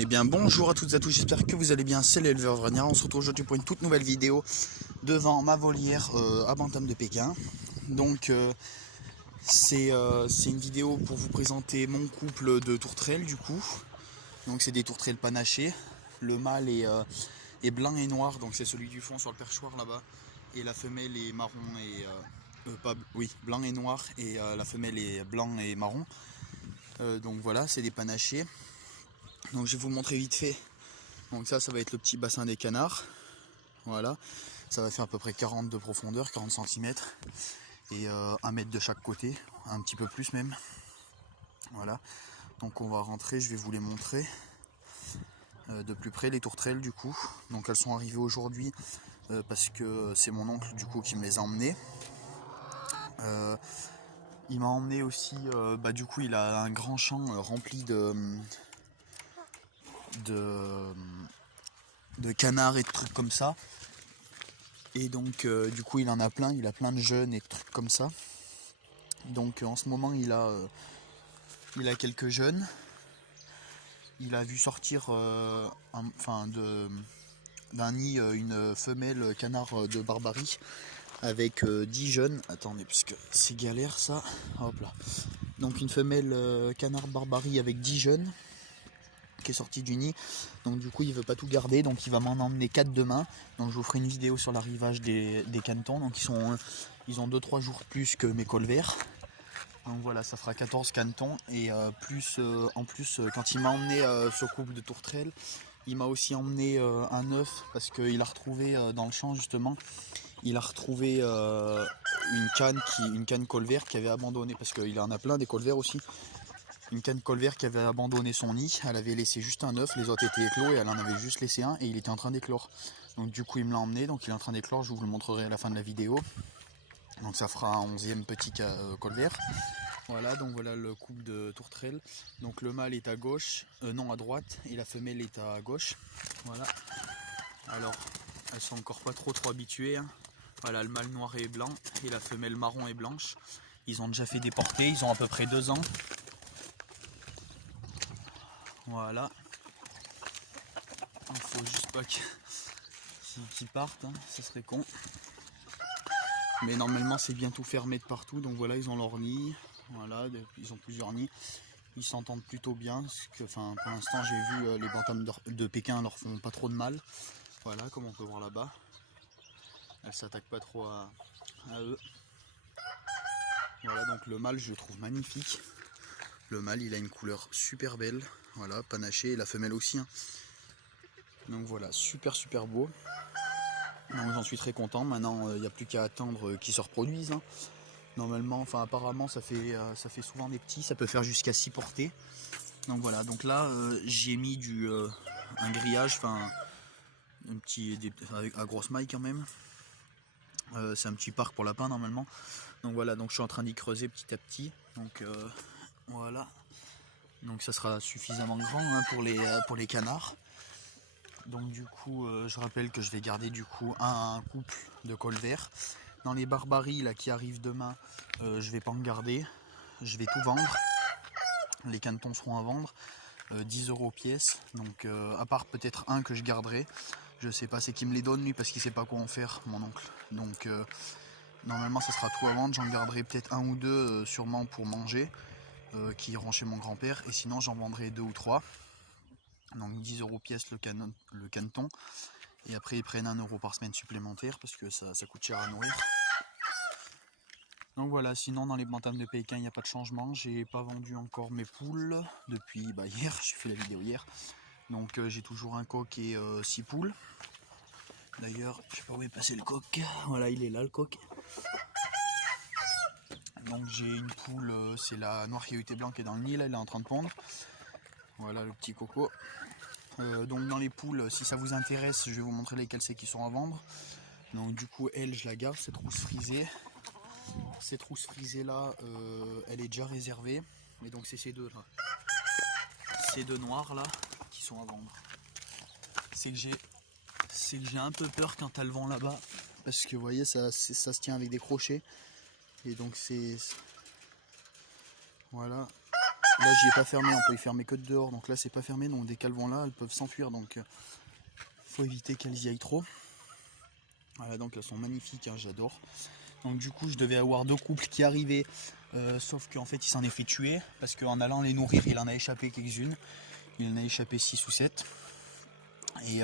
Eh bien bonjour à toutes et à tous, j'espère que vous allez bien, c'est l'éleveur Vrania. On se retrouve aujourd'hui pour une toute nouvelle vidéo devant ma volière à Bantam de Pékin. Donc c'est une vidéo pour vous présenter mon couple de tourterelles du coup. Donc c'est des tourterelles panachées. Le mâle est blanc et noir, donc c'est celui du fond sur le perchoir là-bas. Et la femelle est marron et... blanc et noir, et la femelle est blanc et marron. Donc voilà, c'est des panachés. Donc je vais vous montrer vite fait. Donc ça va être le petit bassin des canards. Voilà, ça va faire à peu près 40 de profondeur, 40 cm. Et 1 mètre de chaque côté, un petit peu plus même. Voilà, donc on va rentrer, je vais vous les montrer de plus près, les tourterelles du coup. Donc elles sont arrivées aujourd'hui parce que c'est mon oncle du coup qui me les a emmenées. Il m'a emmené aussi, du coup il a un grand champ rempli de canards et de trucs comme ça. Et donc du coup il en a plein, il a plein de jeunes et de trucs comme ça. Donc en ce moment il a quelques jeunes. Il a vu sortir d'un nid une femelle canard de Barbarie avec 10 jeunes. Attendez, parce que c'est galère ça. Hop là. Donc une femelle canard Barbarie avec 10 jeunes qui est sortie du nid. Donc du coup il veut pas tout garder, donc il va m'en emmener 4 demain. Donc je vous ferai une vidéo sur l'arrivage des canetons. Donc ils ont 2-3 jours plus que mes colverts. Donc voilà, ça fera 14 canetons. Et en plus quand il m'a emmené ce couple de tourterelles, il m'a aussi emmené un œuf parce qu'il a retrouvé dans le champ justement, il a retrouvé une canne colvert qui avait abandonné, parce qu'il en a plein des colverts aussi. Une canne colvert qui avait abandonné son nid, elle avait laissé juste un œuf, les autres étaient éclos et elle en avait juste laissé un et il était en train d'éclore. Donc du coup il me l'a emmené, donc il est en train d'éclore, je vous le montrerai à la fin de la vidéo. Donc ça fera un 11e petit colvert. Voilà, donc voilà le couple de tourterelles. Donc le mâle est à gauche, non à droite, et la femelle est à gauche. Voilà. Alors elles sont encore pas trop habituées. Hein. Voilà, le mâle noir et blanc et la femelle marron et blanche. Ils ont déjà fait des portées, ils ont à peu près 2 ans. Voilà. Il faut juste pas qu'ils partent, hein. Ça serait con. Mais normalement c'est bien tout fermé de partout, donc voilà, ils ont leur nid. Voilà, ils ont plusieurs nids. Ils s'entendent plutôt bien, parce que, pour l'instant j'ai vu les bantams de Pékin leur font pas trop de mal. Voilà, comme on peut voir là-bas. Elles s'attaquent pas trop à eux. Voilà, donc le mâle je le trouve magnifique. Le mâle il a une couleur super belle, voilà, panaché, et la femelle aussi. Hein. Donc voilà, super beau. Donc j'en suis très content. Maintenant il n'y a plus qu'à attendre qu'ils se reproduisent. Hein. Normalement, apparemment ça fait souvent des petits, ça peut faire jusqu'à 6 portées. Donc voilà, donc là j'ai mis un grillage, à grosse maille quand même. C'est un petit parc pour lapins normalement. Donc voilà, donc je suis en train d'y creuser petit à petit. Donc voilà. Donc ça sera suffisamment grand hein, pour les canards. Donc du coup je rappelle que je vais garder du coup un couple de colverts. Dans les barbaries là qui arrivent demain, je vais pas en garder. Je vais tout vendre. Les canetons seront à vendre. 10 € pièce. Donc à part peut-être un que je garderai. Je sais pas, c'est qui me les donne lui parce qu'il sait pas quoi en faire, mon oncle. Donc normalement ça sera tout à vendre. J'en garderai peut-être 1 ou 2 sûrement pour manger. Qui iront chez mon grand-père. Et sinon j'en vendrai 2 ou 3. Donc 10 € pièce le caneton. Et après ils prennent 1 € par semaine supplémentaire parce que ça coûte cher à nourrir. Donc voilà, sinon dans les bantams de Pékin il n'y a pas de changement. J'ai pas vendu encore mes poules depuis hier, j'ai fait la vidéo hier. Donc j'ai toujours un coq et 6 poules. D'ailleurs, je sais pas où est passé le coq. Voilà, il est là le coq. Donc j'ai une poule, c'est la noire qui a été blanc qui est dans le nid, là, elle est en train de pondre. Voilà le petit coco. Donc dans les poules, si ça vous intéresse, je vais vous montrer lesquelles c'est qui sont à vendre. Donc du coup elle, je la garde, cette rousse frisée. Cette rousse frisée là, elle est déjà réservée. Et donc c'est ces deux là. Ces deux noirs là qui sont à vendre. C'est que j'ai un peu peur quand elles vont là-bas. Parce que vous voyez, ça se tient avec des crochets. Et donc c'est... Voilà. là j'y ai pas fermé, on peut y fermer que de dehors, donc là c'est pas fermé, donc dès qu'elles vont là, elles peuvent s'enfuir, donc faut éviter qu'elles y aillent trop. Voilà, donc elles sont magnifiques, hein, j'adore. Donc du coup je devais avoir 2 couples qui arrivaient, sauf qu'en fait il s'en est fait tuer, parce qu'en allant les nourrir il en a échappé quelques-unes, il en a échappé 6 ou 7. Et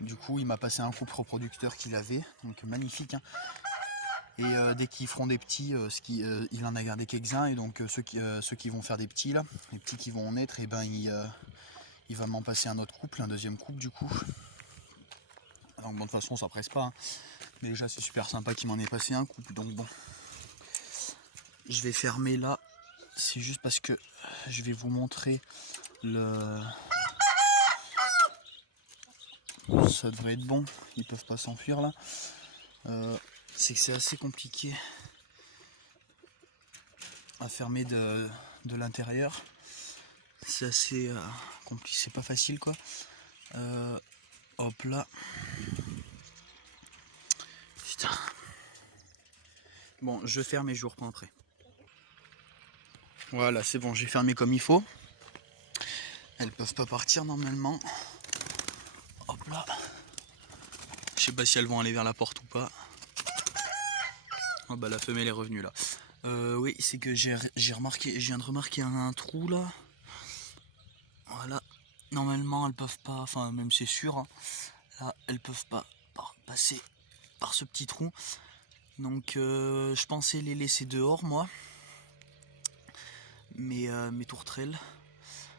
du coup il m'a passé un couple reproducteur qu'il avait, donc magnifique, hein. Et dès qu'ils feront des petits, il en a gardé quelques-uns, et donc ceux qui vont faire des petits là, les petits qui vont naître, et ben il va m'en passer un autre couple, un deuxième couple du coup. Donc bon, de toute façon ça presse pas, hein. Mais déjà c'est super sympa qu'il m'en ait passé un couple, donc bon. Je vais fermer là, c'est juste parce que je vais vous montrer le... Ça devrait être bon, ils peuvent pas s'enfuir là. C'est que c'est assez compliqué à fermer de l'intérieur. C'est assez compliqué, c'est pas facile quoi. Hop là. Putain. Bon, je ferme et je vous reprends après. Voilà, c'est bon, j'ai fermé comme il faut. Elles peuvent pas partir normalement. Hop là. Je sais pas si elles vont aller vers la porte ou pas. Oh bah la femelle est revenue là. Oui, c'est que j'ai remarqué, je viens de remarquer un trou là. Voilà. Normalement elles peuvent pas, enfin même c'est sûr, hein. Là elles peuvent pas passer par ce petit trou. Donc je pensais les laisser dehors moi. Mes tourterelles.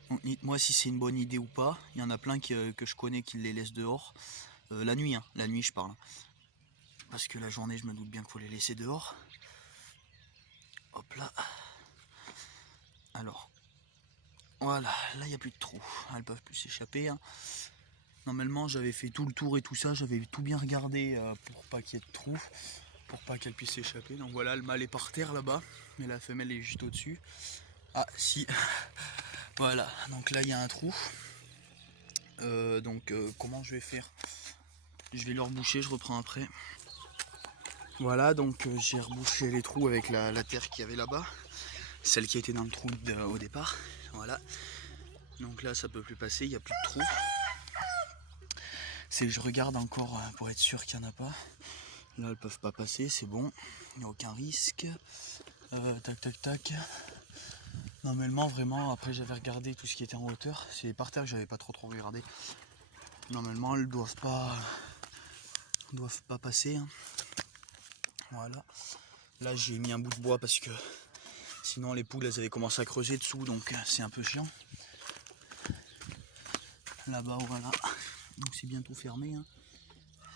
Donc dites-moi si c'est une bonne idée ou pas. Il y en a plein que je connais qui les laissent dehors. La nuit, hein. La nuit je parle. Parce que la journée je me doute bien qu'il faut les laisser dehors. Hop là. Alors. Voilà, là il n'y a plus de trou. Elles peuvent plus s'échapper, hein. Normalement j'avais fait tout le tour et tout ça. J'avais tout bien regardé pour pas qu'il y ait de trou. Pour pas qu'elles puissent s'échapper. Donc voilà, le mâle est par terre là-bas. Mais la femelle est juste au-dessus. Ah si. Voilà, donc là il y a un trou. Comment je vais faire? Je vais le reboucher, je reprends après. Voilà, donc j'ai rebouché les trous avec la terre qu'il y avait là-bas. Celle qui était dans le trou au départ. Voilà. Donc là ça peut plus passer, il n'y a plus de trou. C'est que je regarde encore pour être sûr qu'il n'y en a pas. Là elles peuvent pas passer, c'est bon. Il n'y a aucun risque. Tac tac tac. Normalement vraiment, après j'avais regardé tout ce qui était en hauteur. C'est par terre que j'avais pas trop regardé. Normalement elles doivent pas passer, hein. Voilà. Là j'ai mis un bout de bois parce que sinon les poules elles avaient commencé à creuser dessous, donc c'est un peu chiant. Là-bas voilà. Donc c'est bientôt fermé, hein.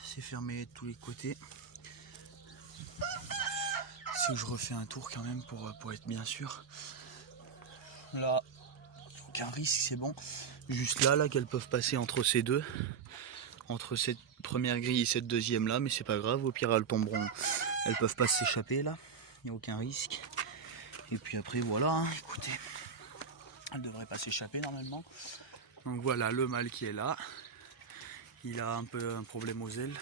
C'est fermé de tous les côtés. C'est que je refais un tour quand même pour être bien sûr. Là, aucun risque, c'est bon. Juste là qu'elles peuvent passer entre ces deux. Entre cette première grille et cette deuxième là, mais c'est pas grave, au pire elles tomberont. Elles peuvent pas s'échapper là. Il n'y a aucun risque. Et puis après voilà, hein, écoutez. Elles devraient pas s'échapper normalement. Donc voilà le mâle qui est là. Il a un peu un problème aux ailes.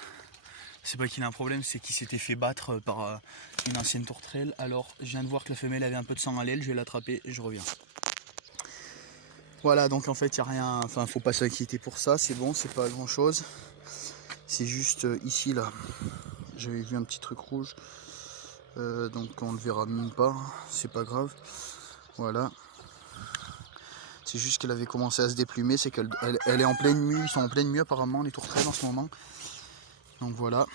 C'est pas qu'il a un problème, c'est qu'il s'était fait battre par une ancienne tourterelle. Alors je viens de voir que la femelle avait un peu de sang à l'aile, je vais l'attraper et je reviens. Voilà, donc en fait il n'y a rien, enfin faut pas s'inquiéter pour ça, c'est bon, c'est pas grand chose. C'est juste ici là, j'avais vu un petit truc rouge, donc on ne le verra même pas, c'est pas grave. Voilà. C'est juste qu'elle avait commencé à se déplumer, c'est qu'elle est en pleine mue, ils sont en pleine mue apparemment les tourterelles en ce moment. Donc voilà,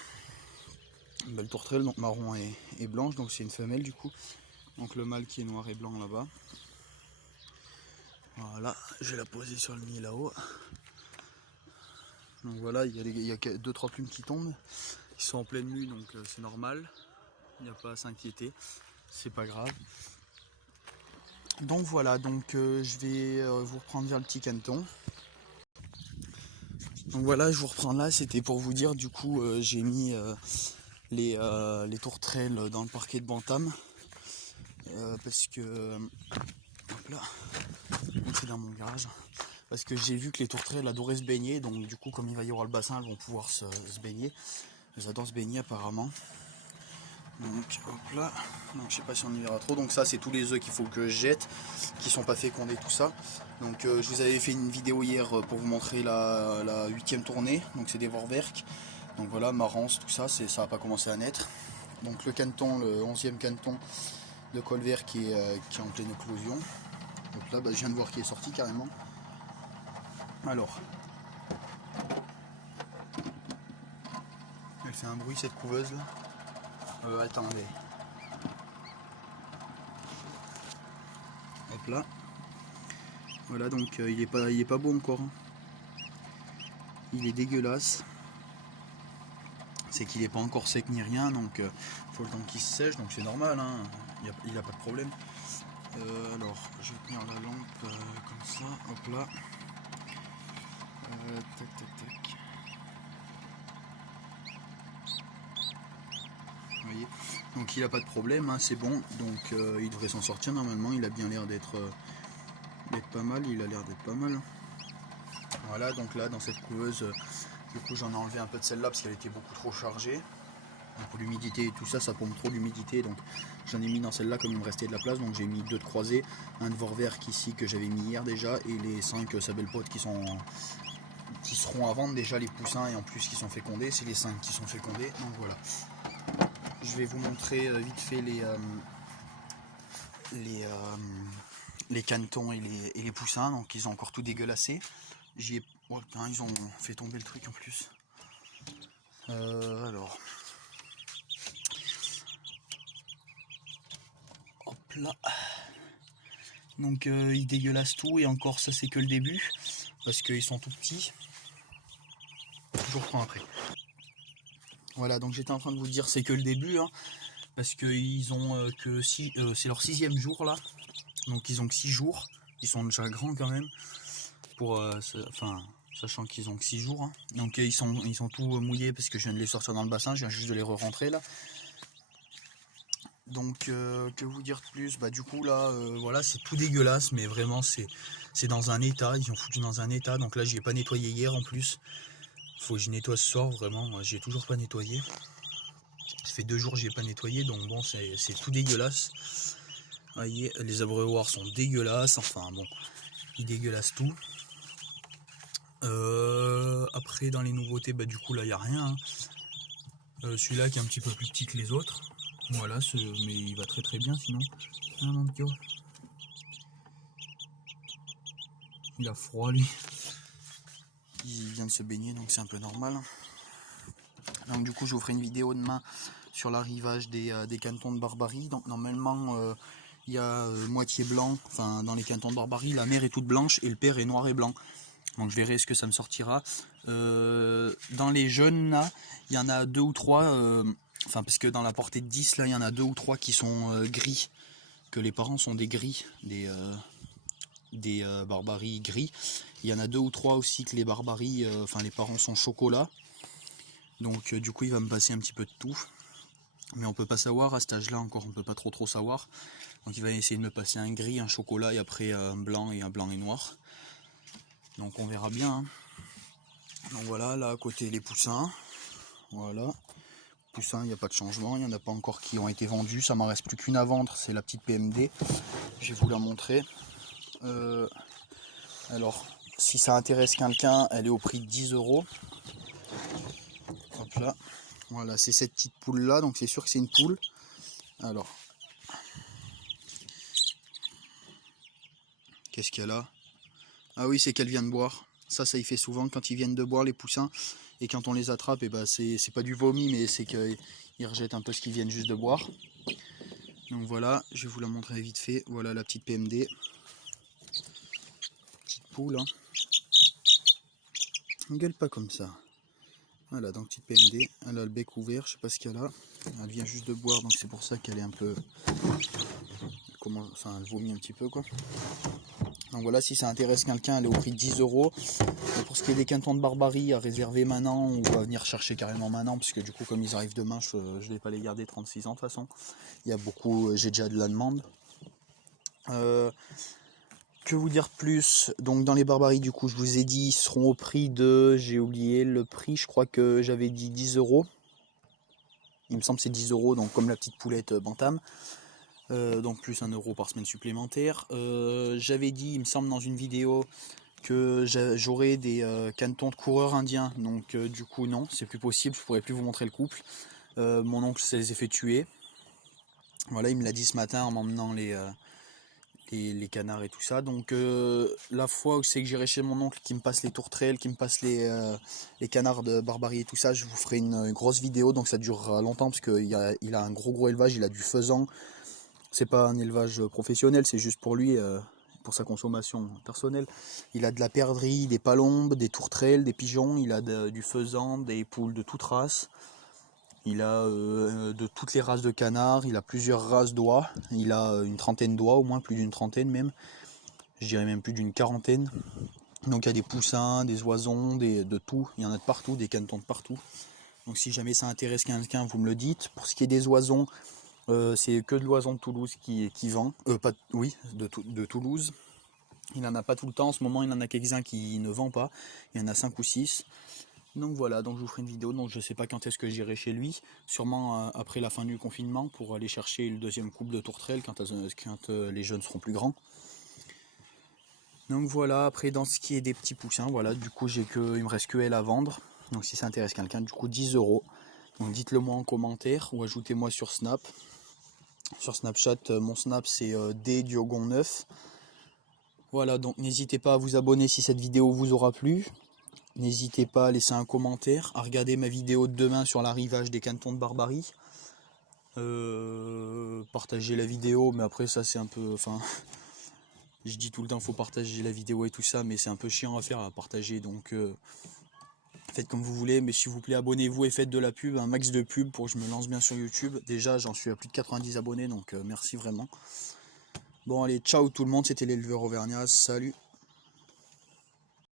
une belle tourterelle, donc marron et blanche, donc c'est une femelle du coup. Donc le mâle qui est noir et blanc là-bas. Voilà, je vais la poser sur le nid là-haut. Donc voilà, il y a 2-3 plumes qui tombent. Ils sont en pleine mue, donc c'est normal. Il n'y a pas à s'inquiéter, c'est pas grave. Donc voilà, donc je vais vous reprendre vers le petit caneton. Donc voilà, je vous reprends là, c'était pour vous dire, du coup j'ai mis les tourterelles dans le parquet de Bantam. Parce que... hop là, c'est dans mon garage. Parce que j'ai vu que les tourterelles adoraient se baigner, donc du coup comme il va y avoir le bassin, elles vont pouvoir se baigner. Elles adorent se baigner apparemment. Donc hop là, donc je sais pas si on y verra trop. Donc ça c'est tous les œufs qu'il faut que je jette, qui sont pas fécondés, tout ça. Donc je vous avais fait une vidéo hier pour vous montrer la 8e tournée. Donc c'est des Vorwerk. Donc voilà, Marance, tout ça, ça va pas commencé à naître. Donc le caneton, le 11e caneton de Colvert qui est en pleine éclosion. Donc là bah, je viens de voir qu'il est sorti carrément. Alors, elle fait un bruit cette couveuse là. Attendez. Hop là. Voilà, donc il est pas beau encore. Hein. Il est dégueulasse. C'est qu'il n'est pas encore sec ni rien, donc faut le temps qu'il se sèche, donc c'est normal. Hein. Il a pas de problème. Alors, je vais tenir la lampe comme ça. Hop là. Tac, tac, tac. Vous voyez, donc il a pas de problème, hein, c'est bon, donc il devrait s'en sortir normalement, il a bien l'air d'être pas mal, il a l'air d'être pas mal. Voilà, donc là dans cette couveuse, du coup j'en ai enlevé un peu de celle-là parce qu'elle était beaucoup trop chargée. Donc, pour l'humidité et tout ça, ça pompe trop d'humidité, donc j'en ai mis dans celle-là comme il me restait de la place, donc j'ai mis 2 de croisés, un de Vorwerk ici que j'avais mis hier déjà, et les 5 Sabelpots qui seront à vendre déjà, les poussins, et en plus qui sont fécondés, c'est les 5 qui sont fécondés, donc voilà. Je vais vous montrer vite fait les canetons et les poussins, donc ils ont encore tout dégueulassé. Oh, putain, ils ont fait tomber le truc en plus. Alors, hop là. Donc ils dégueulassent tout, et encore ça c'est que le début, parce qu'ils sont tout petits. Je vous reprends après. Voilà, donc j'étais en train de vous dire c'est que le début, hein, parce qu'ils ont c'est leur 6e jour là, donc ils ont que 6 jours, ils sont déjà grands quand même, sachant qu'ils ont que 6 jours, hein. Donc ils sont tout mouillés parce que je viens de les sortir dans le bassin, je viens juste de les re-rentrer là. Donc que vous dire de plus, bah du coup là voilà, c'est tout dégueulasse, mais vraiment c'est dans un état, ils ont foutu dans un état, donc là j'y ai pas nettoyé hier en plus. Faut que je nettoie ce soir, vraiment, j'ai toujours pas nettoyé. Ça fait 2 jours que j'ai pas nettoyé, donc bon, c'est tout dégueulasse. Vous voyez, les abreuvoirs sont dégueulasses, enfin bon, ils dégueulassent tout. Après, dans les nouveautés, bah du coup là, il n'y a rien. Hein. Celui-là qui est un petit peu plus petit que les autres. Voilà, mais il va très très bien sinon. Ah, mon Dieu. Il a froid lui. Il vient de se baigner, donc c'est un peu normal. Donc du coup je vous ferai une vidéo demain sur l'arrivage des cantons de Barbarie. Donc normalement il y a moitié blanc, enfin dans les cantons de Barbarie la mère est toute blanche et le père est noir et blanc. Donc je verrai ce que ça me sortira. Dans les jeunes là, il y en a 2 ou 3, enfin parce que dans la portée de 10 là il y en a 2 ou 3 qui sont gris, que les parents sont des gris, des Barbaries gris. Il y en a 2 ou 3 aussi que les Barbaries, enfin les parents sont chocolat. Donc du coup il va me passer un petit peu de tout. Mais on peut pas savoir à cet âge là encore, on peut pas trop savoir. Donc il va essayer de me passer un gris, un chocolat et après un blanc et noir. Donc on verra bien. Hein. Donc voilà, là à côté les poussins. Voilà. Poussins, il n'y a pas de changement, il n'y en a pas encore qui ont été vendus. Ça m'en reste plus qu'une à vendre, c'est la petite PMD. Je vais vous la montrer. Alors, si ça intéresse quelqu'un, elle est au prix de 10 €. Hop là. Voilà, c'est cette petite poule là, donc c'est sûr que c'est une poule. Alors, qu'est-ce qu'il y a là? Ah oui, c'est qu'elle vient de boire. Ça y fait souvent quand ils viennent de boire les poussins. Et quand on les attrape, et ben c'est pas du vomi, mais c'est qu'ils rejettent un peu ce qu'ils viennent juste de boire. Donc voilà, je vais vous la montrer vite fait. Voilà la petite PMD. Petite poule. Hein. Ne gueule pas comme ça. Voilà, donc petite PMD. Elle a le bec ouvert, je sais pas ce qu'elle a. Elle vient juste de boire, donc c'est pour ça qu'elle est un peu... Enfin, elle vomit un petit peu, quoi. Donc voilà, si ça intéresse quelqu'un, elle est au prix de 10 €. Et pour ce qui est des cantons de Barbarie, à réserver maintenant, on va venir chercher carrément maintenant, parce que du coup, comme ils arrivent demain, je ne vais pas les garder 36 ans de toute façon. Il y a beaucoup, j'ai déjà de la demande. Que vous dire de plus? Donc dans les Barbaries, du coup, je vous ai dit, ils seront au prix de... J'ai oublié le prix, je crois que j'avais dit 10 €. Il me semble que c'est 10 €, donc comme la petite poulette bantam. Donc plus 1 € par semaine supplémentaire. J'avais dit, il me semble, dans une vidéo que j'aurais des canetons de coureurs indiens. Donc du coup non, c'est plus possible, je pourrais plus vous montrer le couple. Mon oncle s'est fait tuer. Voilà, il me l'a dit ce matin en m'emmenant les canards et tout ça. Donc la fois où c'est que j'irai chez mon oncle qui me passe les tourterelles, qui me passe les canards de Barbarie et tout ça, je vous ferai une grosse vidéo. Donc ça durera longtemps parce qu'il a un gros élevage, il a du faisan. C'est pas un élevage professionnel, c'est juste pour lui, pour sa consommation personnelle. Il a de la perdrix, des palombes, des tourterelles, des pigeons, il a du faisan, des poules de toute race. Il a de toutes les races de canards, il a plusieurs races d'oies, il a une trentaine d'oies, au moins plus d'une trentaine même, je dirais même plus d'une quarantaine. Donc il y a des poussins, des oisons, de tout, il y en a de partout, des canetons de partout. Donc si jamais ça intéresse quelqu'un, vous me le dites. Pour ce qui est des oisons, c'est que de l'oison de Toulouse qui vend, de Toulouse. Il n'en a pas tout le temps, en ce moment il en a quelques-uns qui ne vendent pas, il y en a 5 ou 6. Donc voilà, donc je vous ferai une vidéo, donc je sais pas quand est-ce que j'irai chez lui, sûrement après la fin du confinement pour aller chercher le deuxième couple de tourterelles quand les jeunes seront plus grands. Donc voilà, après dans ce qui est des petits poussins, voilà, du coup il me reste que elle à vendre, donc si ça intéresse quelqu'un, du coup 10 €. Donc dites-le moi en commentaire ou ajoutez-moi sur Snap. Sur Snapchat, mon Snap c'est ddiogon9. Voilà, donc n'hésitez pas à vous abonner si cette vidéo vous aura plu. N'hésitez pas à laisser un commentaire, à regarder ma vidéo de demain sur l'arrivage des canetons de Barbarie. Partagez la vidéo, mais après ça c'est un peu... Enfin, je dis tout le temps faut partager la vidéo et tout ça, mais c'est un peu chiant à faire à partager, donc faites comme vous voulez, mais s'il vous plaît abonnez-vous et faites de la pub, un max de pub pour que je me lance bien sur YouTube. Déjà j'en suis à plus de 90 abonnés, donc merci vraiment. Bon allez, ciao tout le monde, c'était l'éleveur auvergnat, salut.